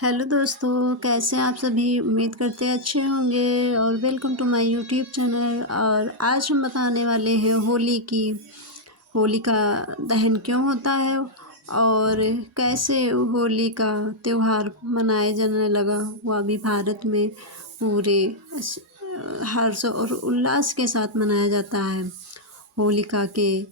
Hello दोस्तों, कैसे हैं आप सभी। उम्मीद करते हैं अच्छे होंगे और welcome to my YouTube channel. और आज हम बताने वाले हैं होली का दहन क्यों होता है और कैसे होली का त्यौहार मनाया जाने लगा। वह भी भारत में पूरे हर्ष और उल्लास के साथ मनाया जाता है। होलिका के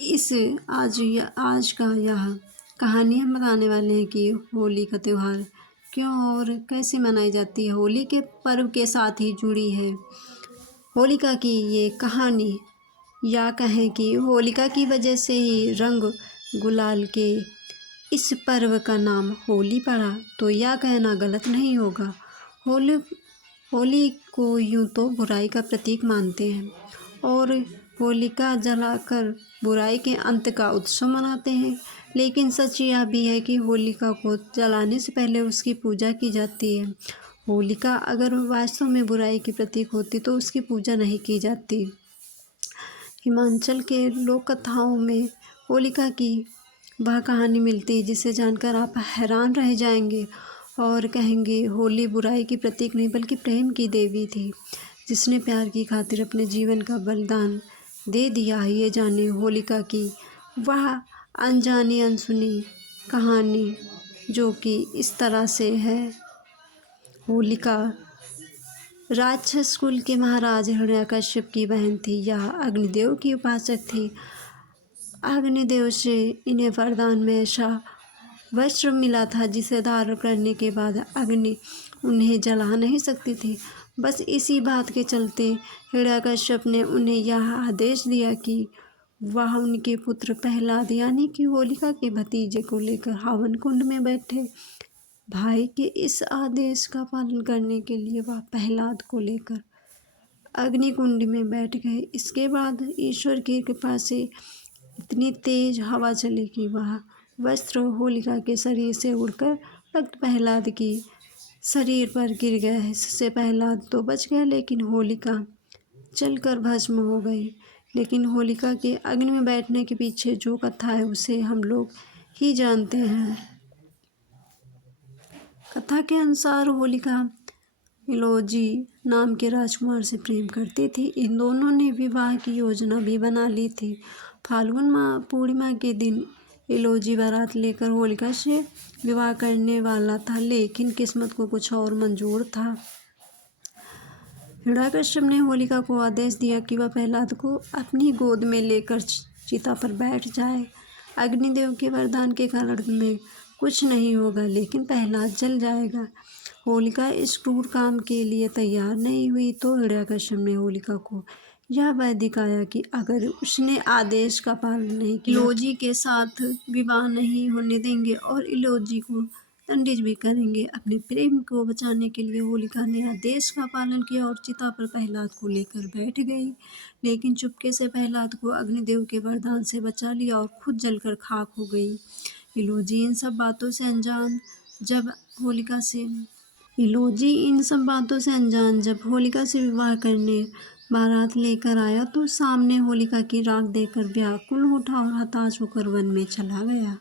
इस आज का यह कहानी हम बताने वाले हैं कि होली का त्यौहार क्यों और कैसे मनाई जाती है। होली के पर्व के साथ ही जुड़ी है होलिका की ये कहानी, या कहें कि होलिका की वजह से ही रंग गुलाल के इस पर्व का नाम होली पड़ा, तो यह कहना गलत नहीं होगा। होली होली को यूँ तो बुराई का प्रतीक मानते हैं और होलिका जलाकर बुराई के अंत का उत्सव मनाते हैं, लेकिन सच यह भी है कि होलिका को जलाने से पहले उसकी पूजा की जाती है। होलिका अगर वास्तव में बुराई की प्रतीक होती तो उसकी पूजा नहीं की जाती। हिमाचल के लोक कथाओं में होलिका की वह कहानी मिलती है जिसे जानकर आप हैरान रह जाएंगे और कहेंगे होली बुराई की प्रतीक नहीं बल्कि प्रेम की देवी थी, जिसने प्यार की खातिर अपने जीवन का बलिदान दे दिया। ये जाने होलिका की वह अनजानी अनसुनी कहानी, जो कि इस तरह से है। होलिका राक्षस कुल के महाराज हिरण्यकश्यप की बहन थी। यह अग्निदेव की उपासक थी। अग्निदेव से इन्हें वरदान में ऐसा वस्त्र मिला था जिसे धारण करने के बाद अग्नि उन्हें जला नहीं सकती थी। बस इसी बात के चलते हिरण्यकश्यप ने उन्हें यह आदेश दिया कि वह उनके पुत्र प्रहलाद यानी कि होलिका के भतीजे को लेकर हवन कुंड में बैठे। भाई के इस आदेश का पालन करने के लिए वह प्रहलाद को लेकर अग्निकुंड में बैठ गए। इसके बाद ईश्वर की कृपा से इतनी तेज हवा चली कि वह वस्त्र होलिका के शरीर से उड़कर भक्त प्रहलाद की शरीर पर गिर गया। इससे प्रहलाद तो बच गया, लेकिन होलिका जलकर भस्म हो गई। लेकिन होलिका के अग्नि में बैठने के पीछे जो कथा है उसे हम लोग ही जानते हैं। कथा के अनुसार होलिका इलोजी नाम के राजकुमार से प्रेम करती थी। इन दोनों ने विवाह की योजना भी बना ली थी। फाल्गुन माह पूर्णिमा के दिन इलोजी बारात लेकर होलिका से विवाह करने वाला था, लेकिन किस्मत को कुछ और मंजूर था। हिरण्यकश्यप ने होलिका को आदेश दिया कि वह प्रहलाद को अपनी गोद में लेकर चिता पर बैठ जाए। अग्निदेव के वरदान के कारण में कुछ नहीं होगा, लेकिन प्रहलाद जल जाएगा। होलिका इस क्रूर काम के लिए तैयार नहीं हुई तो हिरण्यकश्यप ने होलिका को यह वह दिखाया कि अगर उसने आदेश का पालन नहीं किया, इलोजी के साथ विवाह नहीं होने देंगे और इलोजी को दंडित भी करेंगे। अपने प्रेम को बचाने के लिए होलिका ने आदेश का पालन किया और चिता पर प्रहलाद को लेकर बैठ गई, लेकिन चुपके से प्रहलाद को अग्निदेव के वरदान से बचा लिया और खुद जलकर खाक हो गई। इलोजी इन सब बातों से अनजान जब होलिका से विवाह करने बारात लेकर आया तो सामने होलिका की राख देखकर व्याकुल उठा और हताश होकर वन में चला गया।